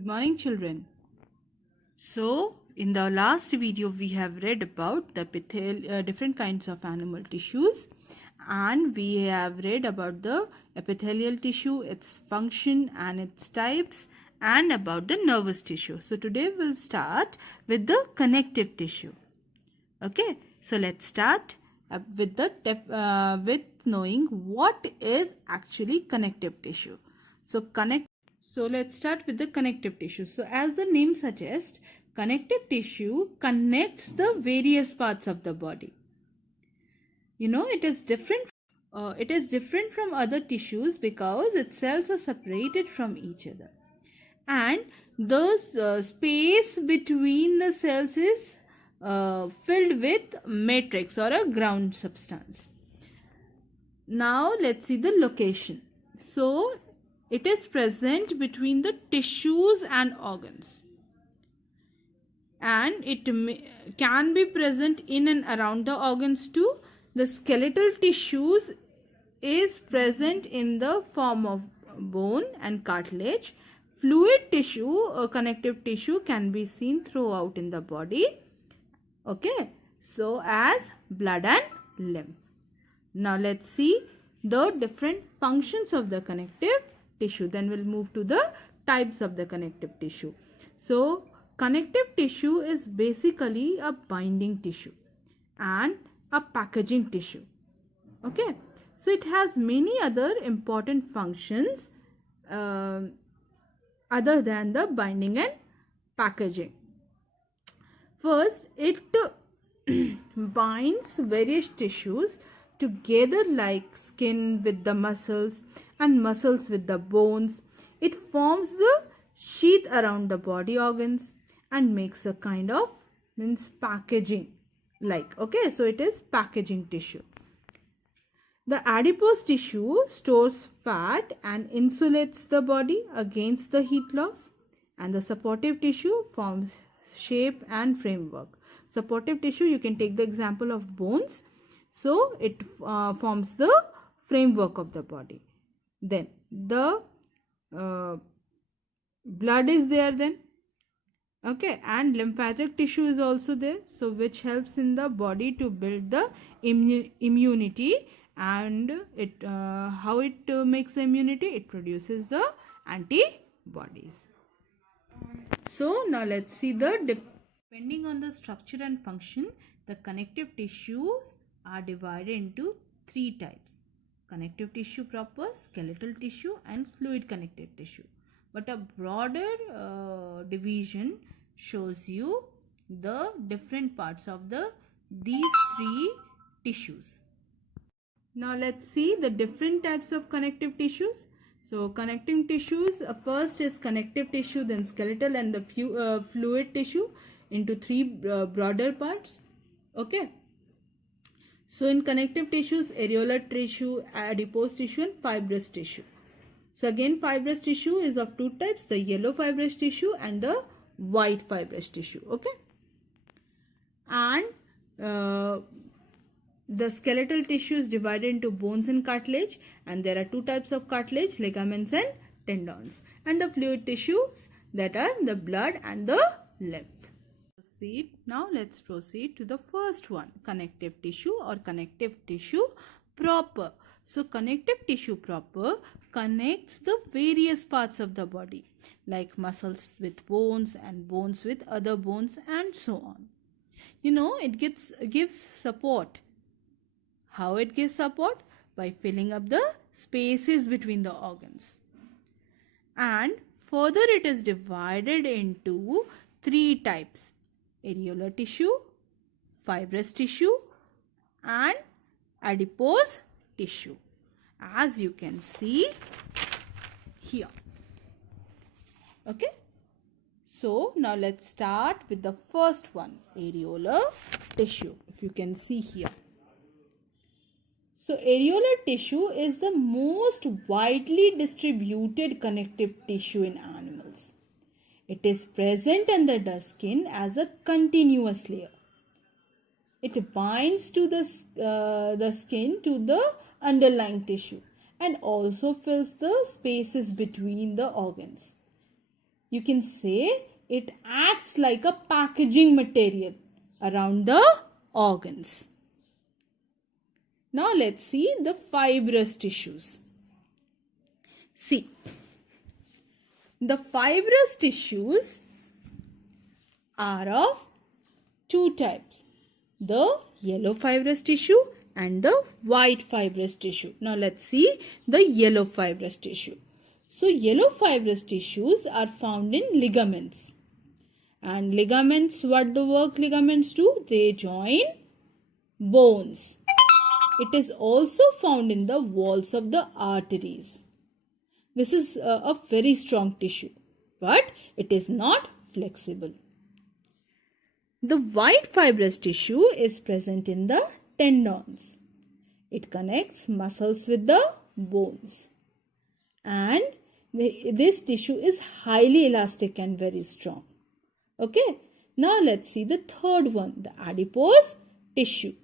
Good morning, children. So, in the last video, we have read about the different kinds of animal tissues, and we have read about the epithelial tissue, its function and its types, and about the nervous tissue. So, today we'll start with the connective tissue. Okay, so let's start with knowing what is actually connective tissue. So let's start with the connective tissue. So as the name suggests, connective tissue connects the various parts of the body. It is different from other tissues because its cells are separated from each other, and the space between the cells is filled with matrix or a ground substance. Now let's see the location. So it is present between the tissues and organs, and it can be present in and around the organs too. The skeletal tissues is present in the form of bone and cartilage. Fluid tissue or connective tissue can be seen throughout in the body. Okay, so as blood and lymph. Now let's see the different functions of the connective tissue. Then we'll move to the types of the connective tissue. So connective tissue is basically a binding tissue and a packaging tissue. Okay, so it has many other important functions other than the binding and packaging. First, it binds various tissues together like skin with the muscles and muscles with the bones. It forms the sheath around the body organs and makes a kind of packaging like. Okay, so it is packaging tissue. The adipose tissue stores fat and insulates the body against the heat loss, and the supportive tissue forms shape and framework. Supportive tissue, you can take the example of bones. So it forms the framework of the body. Then the blood is there then. Okay, and lymphatic tissue is also there, so which helps in the body to build the immunity. And it how it makes the immunity? It produces the antibodies. So now let's see depending on the structure and function, the connective tissues are divided into three types: connective tissue proper, skeletal tissue, and fluid connective tissue. But a broader division shows you the different parts of these three tissues. Now let's see the different types of connective tissues. So connective tissues, first is connective tissue, then skeletal, and the fluid tissue into three broader parts. Okay. So in connective tissues, areolar tissue, adipose tissue, and fibrous tissue. So again, fibrous tissue is of two types: the yellow fibrous tissue and the white fibrous tissue. Okay. And the skeletal tissue is divided into bones and cartilage, and there are two types of cartilage: ligaments and tendons. And the fluid tissues, that are the blood and the lymph. Now let's proceed to the first one, connective tissue or connective tissue proper. So connective tissue proper connects the various parts of the body like muscles with bones and bones with other bones and so on. It gives support. How it gives support? By filling up the spaces between the organs. And further it is divided into three types: areolar tissue, fibrous tissue, and adipose tissue, as you can see here. Okay. So now let's start with the first one, areolar tissue. If you can see here. So areolar tissue is the most widely distributed connective tissue in animals. It is present under the skin as a continuous layer. It binds to the skin to the underlying tissue and also fills the spaces between the organs. you can say it acts like a packaging material around the organs. Now let's see the fibrous tissues. See, the fibrous tissues are of two types, the yellow fibrous tissue and the white fibrous tissue. Now let's see the yellow fibrous tissue. So yellow fibrous tissues are found in ligaments. And ligaments, what the work ligaments do? They join bones. It is also found in the walls of the arteries. This is a very strong tissue, but it is not flexible. The white fibrous tissue is present in the tendons. It connects muscles with the bones. And this tissue is highly elastic and very strong. Okay. Now let's see the third one, the adipose tissue.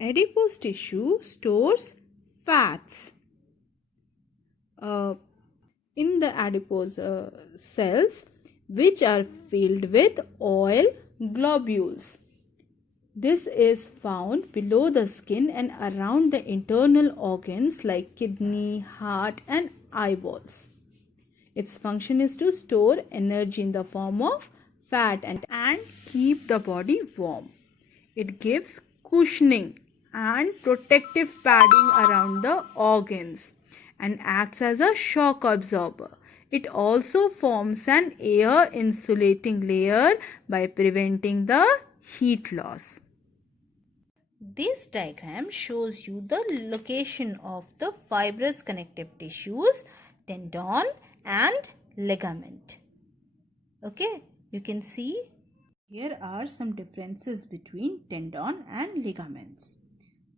Adipose tissue stores fats. In the adipose cells, which are filled with oil globules. This is found below the skin and around the internal organs like kidney, heart and eyeballs. Its function is to store energy in the form of fat and keep the body warm. It gives cushioning and protective padding around the organs and acts as a shock absorber. It also forms an air insulating layer by preventing the heat loss. This diagram shows you the location of the fibrous connective tissues, tendon and ligament. Okay, you can see here are some differences between tendon and ligaments.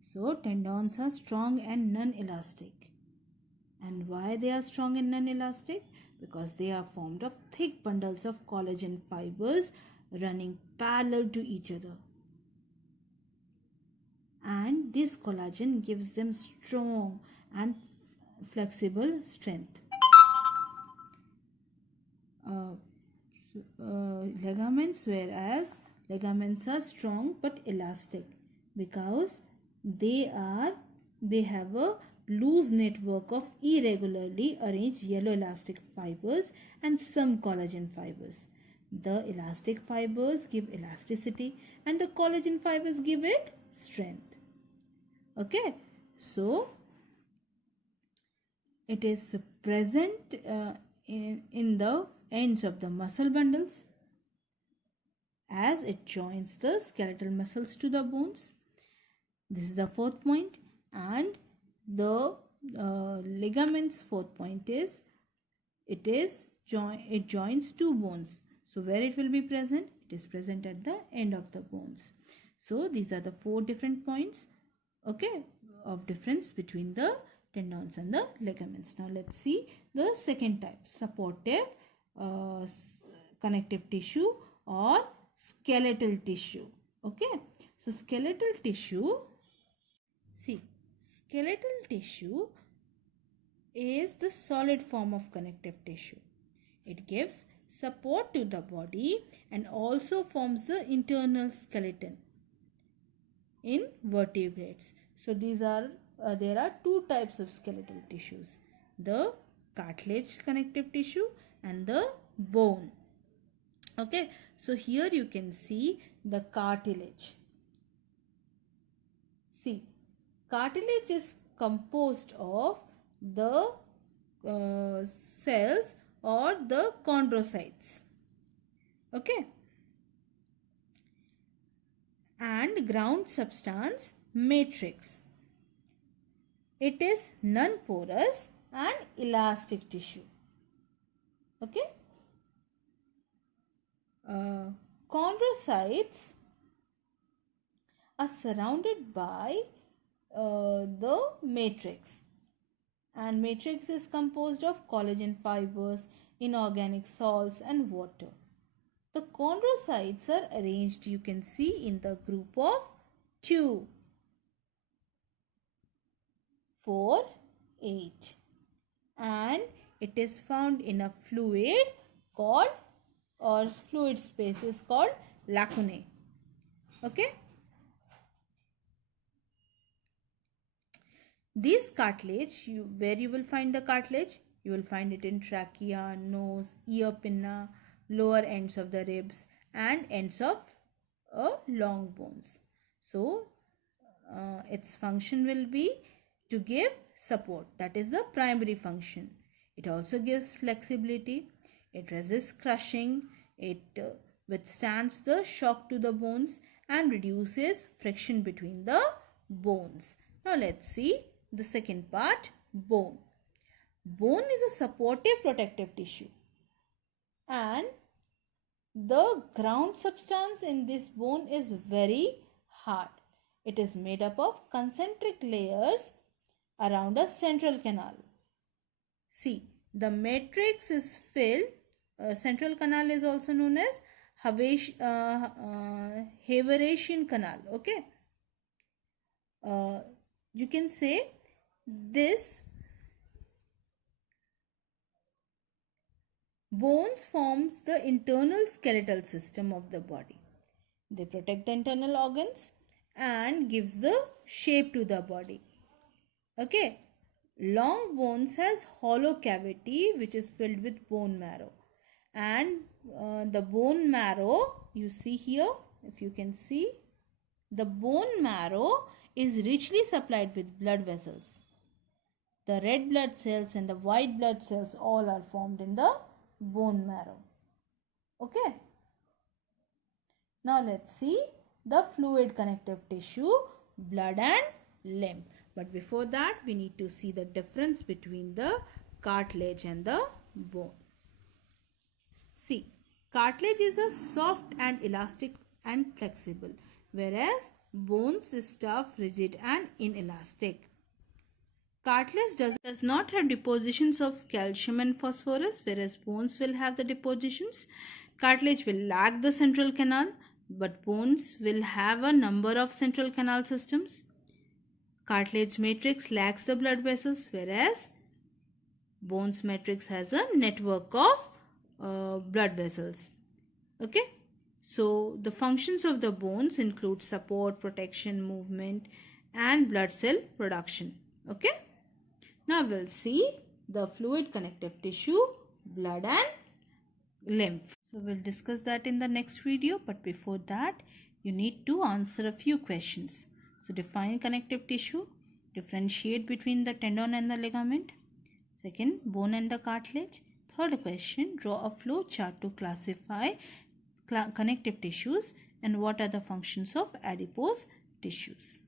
So tendons are strong and non-elastic. And why they are strong and non-elastic? Because they are formed of thick bundles of collagen fibers running parallel to each other. And this collagen gives them strong and flexible strength. Ligaments, whereas ligaments are strong but elastic because they have a loose network of irregularly arranged yellow elastic fibers and some collagen fibers. The elastic fibers give elasticity and the collagen fibers give it strength. Okay, so it is present in the ends of the muscle bundles as it joins the skeletal muscles to the bones. This is the fourth point, and the ligaments fourth point is it joins two bones. So where it will be present? It is present at the end of the bones. So these are the four different points, okay, of difference between the tendons and the ligaments. Now let's see the second type, supportive connective tissue or skeletal tissue. Okay, so skeletal tissue, see, skeletal tissue is the solid form of connective tissue. It gives support to the body and also forms the internal skeleton in vertebrates. So there are two types of skeletal tissues, the cartilage connective tissue and the bone. Okay, so here you can see the cartilage. See, cartilage is composed of the cells or the chondrocytes. Okay, and ground substance matrix. It is non-porous and elastic tissue. Okay, chondrocytes are surrounded by the matrix, and matrix is composed of collagen fibers, inorganic salts and water. The chondrocytes are arranged, you can see, in the group of 2, 4, 8, and it is found in a fluid called, or fluid space is called lacunae. Okay. These cartilage, where you will find the cartilage? You will find it in trachea, nose, ear pinna, lower ends of the ribs and ends of long bones. So, its function will be to give support. That is the primary function. It also gives flexibility. It resists crushing. It withstands the shock to the bones and reduces friction between the bones. Now let's see the second part, bone. Bone is a supportive protective tissue, and the ground substance in this bone is very hard. It is made up of concentric layers around a central canal. See, the matrix is filled. Central canal is also known as Haversian canal. Okay. You can say this bones forms the internal skeletal system of the body. They protect the internal organs and gives the shape to the body. Okay. Long bones has hollow cavity which is filled with bone marrow, and the bone marrow, you see here, if you can see, the bone marrow is richly supplied with blood vessels. The red blood cells and the white blood cells all are formed in the bone marrow. Okay. Now let's see the fluid connective tissue, blood and lymph. But before that, we need to see the difference between the cartilage and the bone. See, cartilage is a soft and elastic and flexible, whereas bones is tough, rigid and inelastic. Cartilage does not have depositions of calcium and phosphorus, whereas bones will have the depositions. Cartilage will lack the central canal, but bones will have a number of central canal systems. Cartilage matrix lacks the blood vessels, whereas bones matrix has a network of blood vessels. Okay. So the functions of the bones include support, protection, movement and blood cell production. Okay. Now we'll see the fluid connective tissue, blood and lymph. So we'll discuss that in the next video, but before that you need to answer a few questions. So define connective tissue, differentiate between the tendon and the ligament. Second, bone and the cartilage. Third question, draw a flow chart to classify connective tissues and what are the functions of adipose tissues.